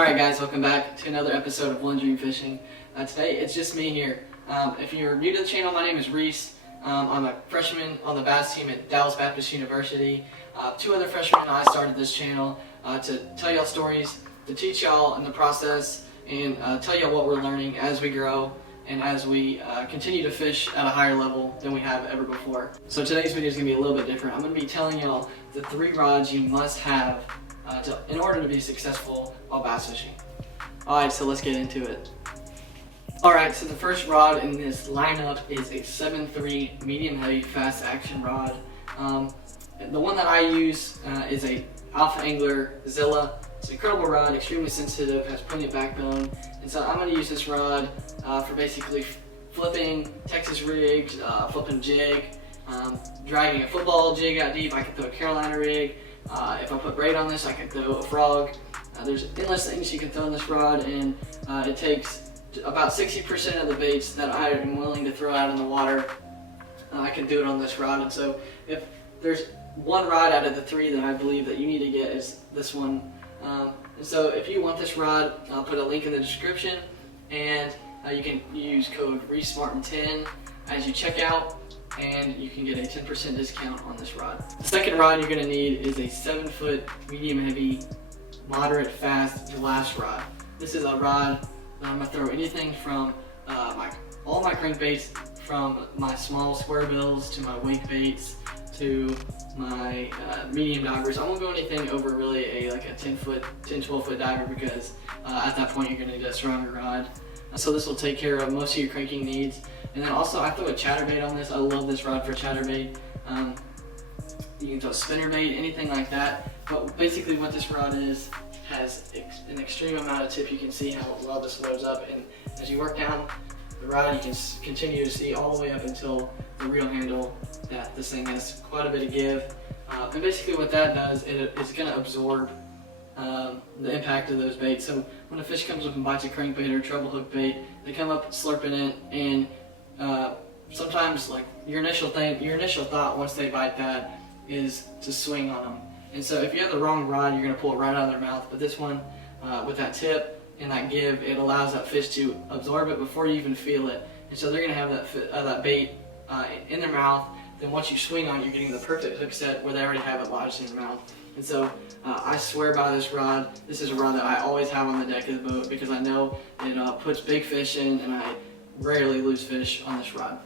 Alright guys, welcome back to another episode of One Dream Fishing. Today it's just me here. If you're new to the channel, my name is Reese. I'm a freshman on the bass team at Dallas Baptist University. Two other freshmen and I started this channel to tell y'all stories, to teach y'all in the process, and tell y'all what we're learning as we grow and as we continue to fish at a higher level than we have ever before. So today's video is going to be a little bit different. I'm going to be telling y'all the 3 rods you must have in order to be successful while bass fishing. Alright, so let's get into it. Alright, so the first rod in this lineup is a 7.3 medium heavy fast action rod. The one that I use is a Alpha Angler Zilla. It's an incredible rod, extremely sensitive, has plenty of backbone, and so I'm going to use this rod for basically flipping Texas rigs, flipping jig, dragging a football jig out deep. I can throw a Carolina rig. If I put braid on this, I can throw a frog. There's endless things you can throw in this rod, and it takes about 60% of the baits that I am willing to throw out in the water. I can do it on this rod, and so if there's one rod out of the 3 that I believe that you need to get is this one. And so if you want this rod, I'll put a link in the description, and you can use code REESEMARTIN10 as you check out, and you can get a 10% discount on this rod. The second rod you're going to need is a 7-foot medium heavy moderate fast glass rod. This is a rod that I'm going to throw anything from all my crankbaits, from my small square bills to my wake baits to my medium divers. I won't go anything over really a 10-12 foot diver, because at that point you're going to need a stronger rod. So this will take care of most of your cranking needs. And then also I throw a chatterbait on this. I love this rod for chatterbait. You can throw spinnerbait, anything like that. But basically what this rod is, has an extreme amount of tip. You can see how well this loads up, and as you work down the rod you can continue to see all the way up until the reel handle that this thing has quite a bit of give. And basically what that does, it's going to absorb the impact of those baits. So when a fish comes up and bites a crankbait or a treble hook bait, they come up slurping it, and sometimes like your initial thought once they bite that is to swing on them. And so if you have the wrong rod, you're going to pull it right out of their mouth. But this one, with that tip and that give, it allows that fish to absorb it before you even feel it. And so they're going to have that bait in their mouth. Then once you swing on it, you're getting the perfect hook set where they already have it lodged in their mouth. And so I swear by this rod. This is a rod that I always have on the deck of the boat, because I know it puts big fish in, and I rarely lose fish on this rod.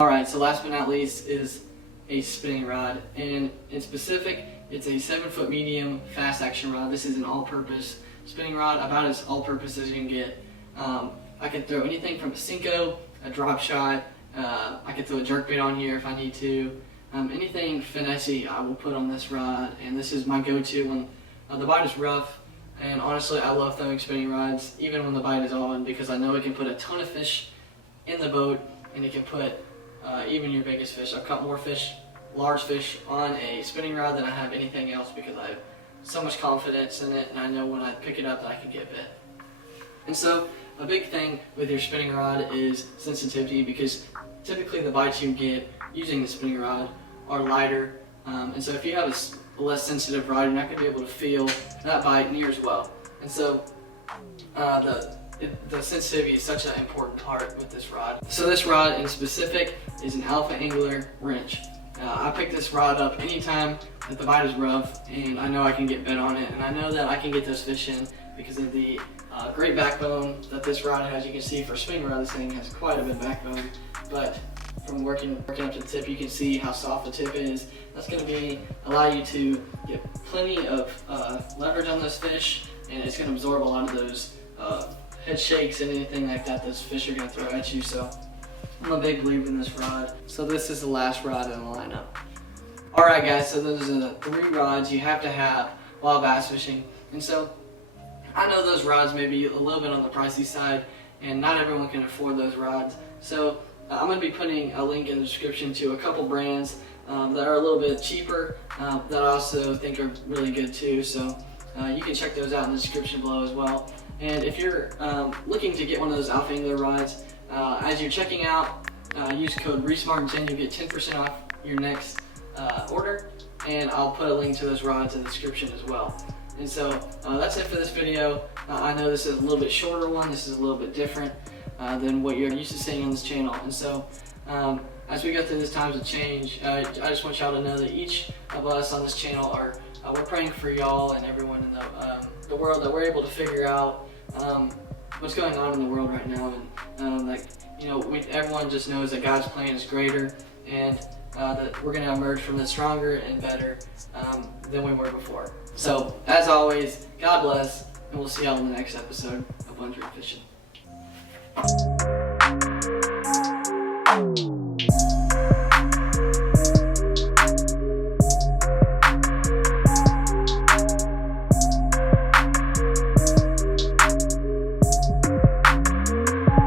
Alright, so last but not least is a spinning rod, and in specific it's a 7-foot medium fast action rod. This is an all-purpose spinning rod, about as all-purpose as you can get. I can throw anything from a Senko, a drop shot, I can throw a jerkbait on here if I need to. Anything finessey I will put on this rod, and this is my go-to when the bite is rough. And honestly, I love throwing spinning rods even when the bite is on, because I know it can put a ton of fish in the boat, and it can put even your biggest fish. I've caught more fish, large fish, on a spinning rod than I have anything else, because I have so much confidence in it, and I know when I pick it up that I can get bit. And so a big thing with your spinning rod is sensitivity, because typically the bites you get using the spinning rod are lighter, and so if you have a less sensitive rod, you're not going to be able to feel that bite near as well. And so the sensitivity is such an important part with this rod. So this rod in specific is an Alpha Angler wrench. I pick this rod up anytime that the bite is rough, and I know I can get bit on it, and I know that I can get those fish in because of the great backbone that this rod has. You can see for a spinning rod, this thing has quite a bit of backbone, but from working up to the tip, you can see how soft the tip is. That's going to allow you to get plenty of leverage on those fish, and it's going to absorb a lot of those head shakes and anything like that those fish are going to throw at you. So I'm a big believer in this rod. So this is the last rod in the lineup. Alright guys, so those are the 3 rods you have to have while bass fishing. And so I know those rods may be a little bit on the pricey side, and not everyone can afford those rods. So I'm going to be putting a link in the description to a couple brands that are a little bit cheaper, that I also think are really good too. So you can check those out in the description below as well. And if you're looking to get one of those Alpha Angler rods, as you're checking out, use code REESEMARTIN10. You'll get 10% off your next order, and I'll put a link to those rods in the description as well. And so that's it for this video. I know this is a little bit shorter one. This is a little bit different than what you're used to seeing on this channel. And so as we go through these times of change, I just want y'all to know that each of us on this channel we're praying for y'all and everyone in the world, that we're able to figure out what's going on in the world right now. And everyone just knows that God's plan is greater, and that we're going to emerge from this stronger and better than we were before. So, as always, God bless, and we'll see y'all in the next episode of One Dream Fishing.